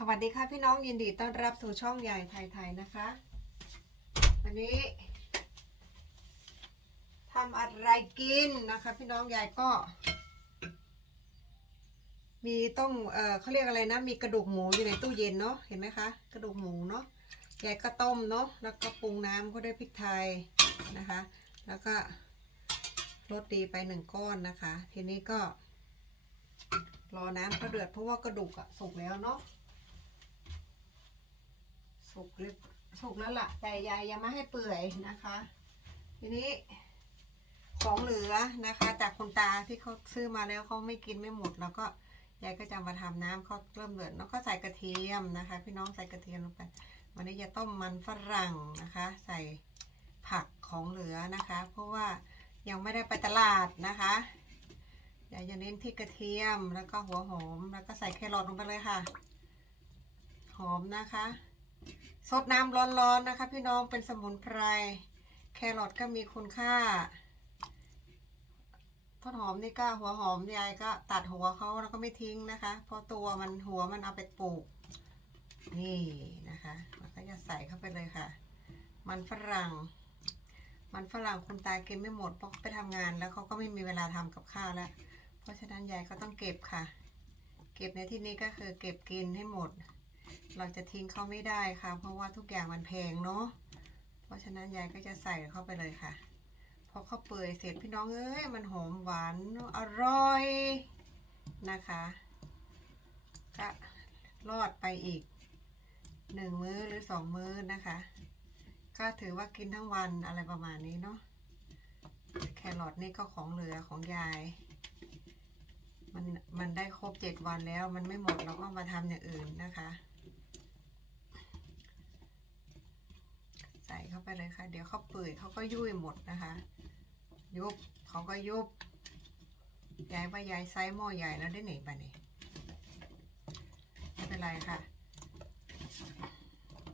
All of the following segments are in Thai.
สวัสดีค่ะพี่น้องยินดีต้อนรับสู่ช่องใหญ่ไทยๆนะคะ วันนี้ทำอะไรกินนะคะ พี่น้องยายก็ มีต้มเออเขาเรียกอะไรนะ มีกระดูกหมูอยู่ในตู้เย็นเนาะเห็นไหมคะ กระดูกหมูเนาะยายก็ต้มเนาะแล้วก็ปรุงน้ำก็ด้วยพริกไทยนะคะ แล้วก็รสดีไปหนึ่งก้อนนะคะ ทีนี้ก็ รอน้ำเขาเดือดเพราะว่ากระดูกอะสุกแล้วเนาะ สุกเรียบสุกแล้วล่ะ แต่ยายยังไม่ให้เปื่อยนะคะ ทีนี้ของเหลือนะคะ จากคุณตาที่เขาซื้อมาแล้วเขาไม่กินไม่หมดแล้วก็ยายก็จะมาทำน้ำเขาเริ่มเดือดแล้วก็ใส่กระเทียมนะคะ พี่น้องใส่กระเทียมลงไปวันนี้จะต้มมันฝรั่งนะคะ ใส่ผักของเหลือนะคะ เพราะว่ายังไม่ได้ไปตลาดนะคะยายจะเน้นที่กระเทียมแล้วก็หัวหอมแล้วก็ใส่แครอทลงไปเลยค่ะ หอมนะคะ สดน้ำร้อนๆนะคะ พี่น้องเป็นสมุนไพร แครอทก็มีคุณค่า ต้นหอมนี่ก็หัวหอมยายก็ตัดหัวเขาแล้วก็ไม่ทิ้งนะคะ เพราะตัวมันหัวมันเอาไปปลูก นี่นะคะแล้วก็จะใส่เข้าไปเลยค่ะ มันฝรั่ง มันฝรั่งคุณตากินไม่หมดเพราะเขาไปทำงานแล้วเขาก็ไม่มีเวลาทำกับข้าวแล้ว เพราะฉะนั้นยายก็ต้องเก็บค่ะ เก็บในที่นี้ก็คือเก็บกินให้หมด เราจะทิ้งเขาไม่ได้ค่ะ เพราะว่าทุกอย่างมันแพงเนาะเพราะฉะนั้นยายก็จะใส่เข้าไปเลยค่ะพอเขาเปื่อยเสร็จพี่น้องเอ้ยมันหอมหวานอร่อยนะคะก็รอดไปอีกหนึ่งมื้อหรือสองมื้อนะคะ ก็ถือว่ากินทั้งวันอะไรประมาณนี้เนาะแครอทนี่ก็ของเหลือของยาย มันมันได้ครบเจ็ดวันแล้ว มันไม่หมดเราก็มาทำอย่างอื่นนะคะ ใส่เข้าไปเลยค่ะ เดี๋ยวเขาเปื่อยเขาก็ยุ่ยหมดนะคะ ยุบเขาก็ยุบยายว่ายายไซส์หม้อใหญ่แล้วได้ไหนีไปนี่ไม่เป็นไรค่ะ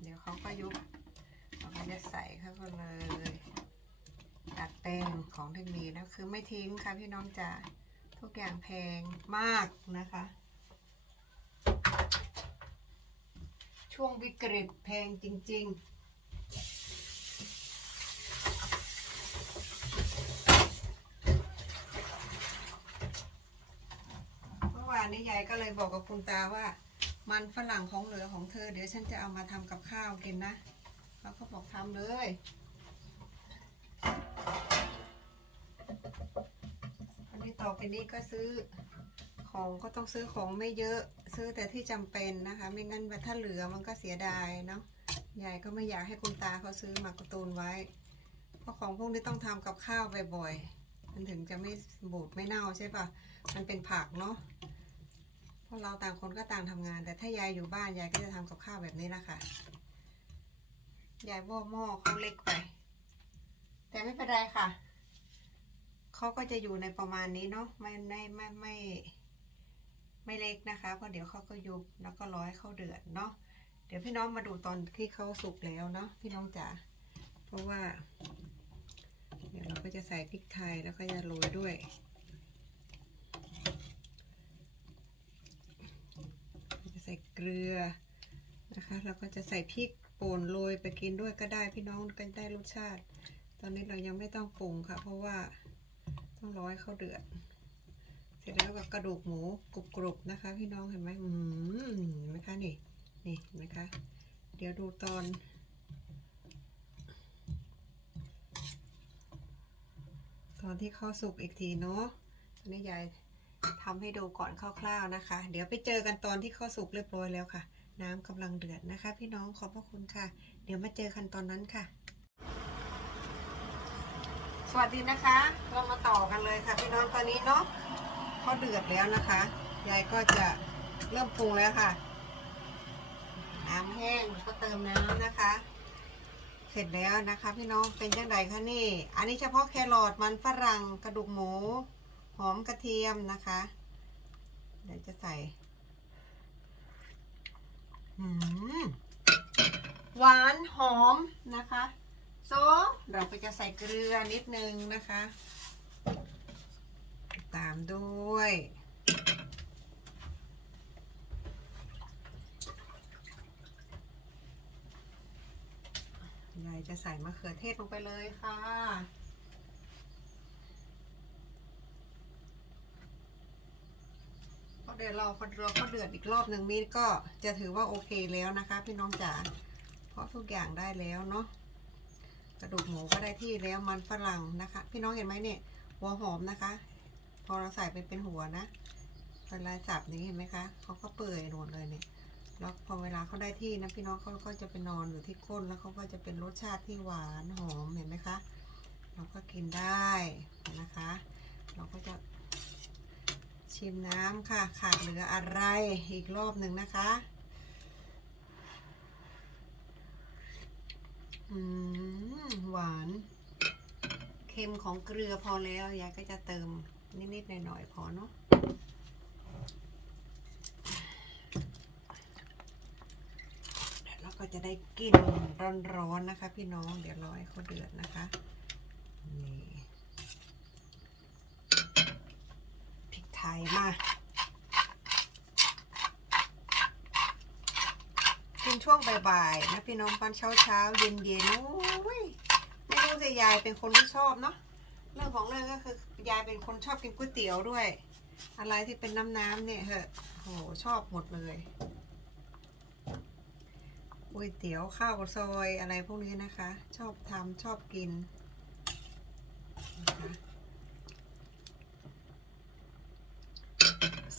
เดี๋ยวเขาก็ยุบเราก็จะใส่เข้าไปเลยตัดแป้งของที่มีนะคือไม่ทิ้งค่ะพี่น้องจ๋าทุกอย่างแพงมากนะคะ ช่วงวิกฤตแพงจริง ๆ เมื่อวา นนี้ยายก็เลยบอกกับคุณตาว่า มันฝรั่งของเหลือของเธอ เดี๋ยวฉันจะเอามาทำกับข้าวกินนะเขาก็บอกทำเลยอันนี้ต่อไปนี้ก็ซื้อของก็ต้องซื้อของไม่เยอะซื้อแต่ที่จำเป็นนะคะ ไม่งั้นถ้าเหลือมันก็เสียดายเนาะยายก็ไม่อยากให้คุณตาเขาซื้อหมากกระตูนไว้ เพราะของพวกนี้ต้องทำกับข้าวบ่อยๆมันถึงจะไม่บูดไม่เน่าใช่ปะมันเป็นผักเนาะ เราะเราต่างคนก็ต่างทำงาน แต่ถ้ายายอยู่บ้านยายก็จะทำกับข้าวแบบนี้ละค่ะ ยายว่าหม้อเขาเล็กไป แต่ไม่เป็นไรค่ะ เขาก็จะอยู่ในประมาณนี้เนาะ ไม่ไม่ไม่ไม่ ไม่เล็กนะคะ เพราะเดี๋ยวเขาก็ยุบแล้วก็ร้อยเข้าเดือดเนาะ เดี๋ยวพี่น้องมาดูตอนที่เขาสุกแล้วเนาะพี่น้องจ๋า เพราะว่า เดี๋ยวเราก็จะใส่พริกไทยแล้วก็จะโรยด้วยจะใส่ เกลือนะคะแล้วก็จะใส่พริกป่นโรยไปกินด้วยก็ได้พี่น้องก็ได้รสชาติ ตอนนี้เรายังไม่ต้องปรุงค่ะ เพราะว่าต้องร้อยเข้าเดือด เสร็จแล้วกับกระดูกหมูกรุบๆนะคะ พี่น้องเห็นไหมอืมเห็นไหมคะนี่นี่เห็นไหมคะเดี๋ยวดูตอนตอนที่เข้าสุกอีกทีเนาะตอนนี้ยาย ทำให้ดูก่อนคร่าวๆนะคะ เดี๋ยวไปเจอกันตอนที่เข้าสุกเรียบร้อยแล้วค่ะ น้ำกำลังเดือดนะคะ พี่น้องขอบพระคุณค่ะ เดี๋ยวมาเจอกันตอนนั้นค่ะ สวัสดีนะคะ เรามาต่อกันเลยค่ะ พี่น้องตอนนี้เนาะเขาเดือดแล้วนะคะยายก็จะเริ่มปรุงแล้วค่ะ น้ำแห้งก็เติมน้ำนะคะ เสร็จแล้วนะคะ พี่น้องเป็นยังไงคะนี่ อันนี้เฉพาะแครอทมันฝรั่งกระดูกหมู หอมกระเทียมนะคะ เดี๋ยวจะใส่หวานหอมนะคะโซเราก็จะใส่เกลือนิดนึงนะคะ ตามด้วยยายจะใส่มะเขือเทศลงไปเลยค่ะ ดี๋ยวเราพอเราก็เดือดอีกรอบหนึ่งมีก็จะถือว่าโอเคแล้วนะคะ พี่น้องจ๋าเพราะทุกอย่างได้แล้วเนาะกระดูกหมูก็ได้ที่แล้วมันฝรั่งนะคะ พี่น้องเห็นไหมเนี่ยหัวหอมนะคะ พอเราใส่ไปเป็นหัวนะเป็นลายสับนี้เห็นไหมคะเขาก็เปื่อยหมดเลยเนี่ยแล้วพอเวลาเขาได้ที่นะพี่น้องเขาก็จะไปนอนอยู่ที่ก้นแล้วเขาก็จะเป็นรสชาติที่หวานหอมเห็นไหมคะเราก็กินได้นะคะ เราก็จะ ชิมน้ำค่ะ ขาดเหลืออะไรอีกรอบหนึ่งนะคะอืมหวาน เค็มของเกลือพอแล้วยายก็จะเติมนิด ๆ หน่อย ๆ พอเนาะเดี๋ยวก็จะได้กลินร้อน ๆ นะคะ พี่น้อง เดี๋ยวรอให้เขาเดือดนะคะ นี่ ไทยมากินช่วงบ่ายๆนะพี่น้องตอนเช้าๆเย็นๆโอ้ยไม่รู้จะยายเป็นคนที่ชอบเนาะเรื่องของเรื่องก็คือยายเป็นคนชอบกินก๋วยเตี๋ยวด้วย อะไรที่เป็นน้ำๆเนี่ยเหอะโหชอบหมดเลยก๋วยเตี๋ยวข้าวซอยอะไรพวกนี้นะคะ ชอบทำชอบกินนะคะ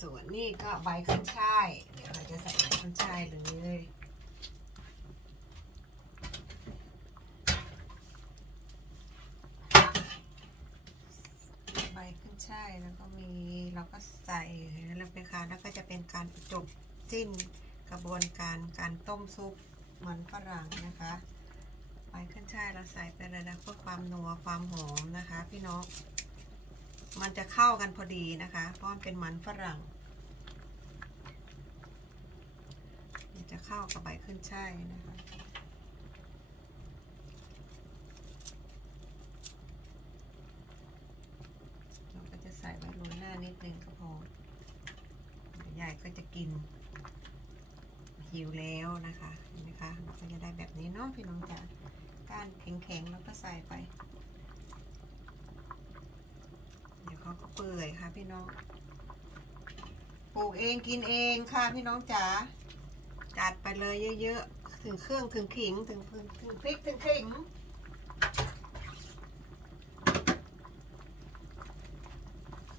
ส่วนนี่ก็ใบขึ้นช่าย เดี๋ยวเราจะใส่ใบขึ้นช่ายเลยใบขึ้นช่ายแล้วก็มีเราก็ใส่แล้วไปค่ะแล้วก็จะเป็นการจบสิ้นกระบวนการการต้มซุปมันฝรั่งนะคะใบขึ้นช่ายเราใส่ไปเลยนะเพื่อความนัวความหอมนะคะ พี่น้องมันจะเข้ากันพอดีนะคะ เพราะมันเป็นมันฝรั่ง มัน จะเข้ากับใบขึ้นช่ายนะคะ เราก็จะใส่ไว้โรยหน้านิดนึงก็พอเดี๋ยวยายก็จะกิน หิวแล้วนะคะเห็นไหมคะเราก็จะได้แบบนี้เนาะพี่น้องจ๋าก้านแข็งๆแล้วก็ใส่ไป เดี๋ยวเขาก็เปื่อยค่ะพี่น้องปลูกเองกินเองค่ะพี่น้องจ๋า จัดไปเลยเยอะๆ ถึงเครื่องถึงขิงถึงถึงพริกถึงขิง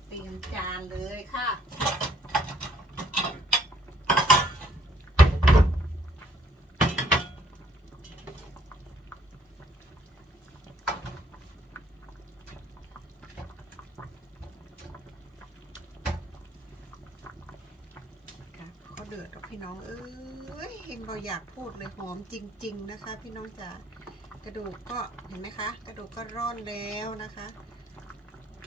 เตรียมจานเลยค่ะค่ะเขาเดือดกับพี่น้องเอ้ย เห็นเราอยากพูดเลยหอมจริง ๆ นะคะ พี่น้องจ๋ากระดูกก็เห็นไหมคะ กระดูกก็ร่อนแล้วนะคะ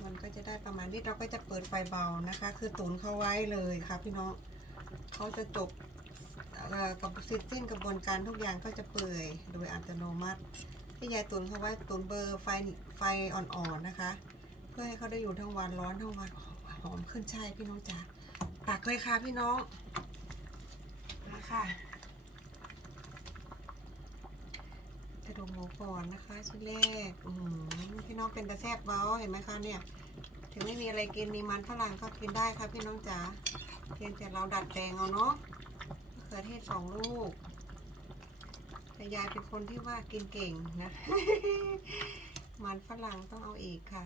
มันก็จะได้ประมาณนี้เราก็จะเปิดไฟเบานะคะ คือตุนเขาไว้เลยค่ะ พี่น้องเขาจะจบกับสิ้นกระบวนการทุกอย่างก็จะเปื่อยโดยอัตโนมัติที่ยายตุนเขาไว้ตุนเบอร์ไฟไฟอ่อนๆนะคะ เพื่อให้เขาได้อยู่ทั้งวันร้อนทั้งวันหอมขึ้นใช่พี่น้องจ๋าตักเลยค่ะพี่น้องมาค่ะ กระดูหมูก่อนนะคะชิ้นแรกพี่น้องเป็นตะแซบเบ้าเห็นไหมคะเนี่ย ถึงไม่มีอะไรกินมีมันฝรั่งก็กินได้ค่ะพี่น้องจ๋าเพียงแต่เราดัดแปลงเอาเนาะเขือเทศสองลูกแต่ยายเป็นคนที่ว่ากินเก่งนะ มันฝรั่งต้องเอาอีกค่ะ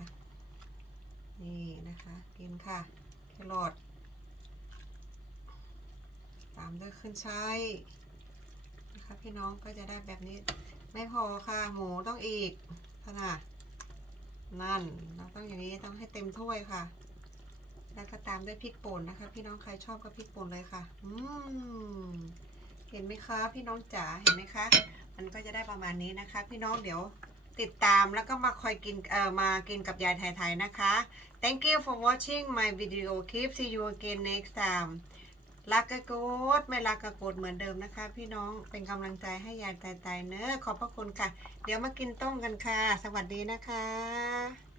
นี่นะคะ กินค่ะแครอทตามด้วยขึ้นช่ายนะคะพี่น้องก็จะได้แบบนี้ ไม่พอค่ะ หมูต้องอีกขนาดนั่นเราต้องอย่างนี้ต้องให้เต็มถ้วยค่ะ แล้วก็ตามด้วยพริกป่นนะคะ พี่น้องใครชอบก็พริกป่นเลยค่ะ อืมเห็นไหมคะ พี่น้องจ๋าเห็นไหมคะ มันก็จะได้ประมาณนี้นะคะ พี่น้องเดี๋ยวติดตามแล้วก็มาคอยกินเอ่อมากินกับยายไทยๆนะคะ Thank you for watching my video clip see you again next time รักกะโกดไม่รักกะโกดเหมือนเดิมนะคะ พี่น้องเป็นกำลังใจให้ยายตายๆเนอะขอบพระคุณค่ะ เดี๋ยวมากินต้มกันค่ะ สวัสดีนะคะ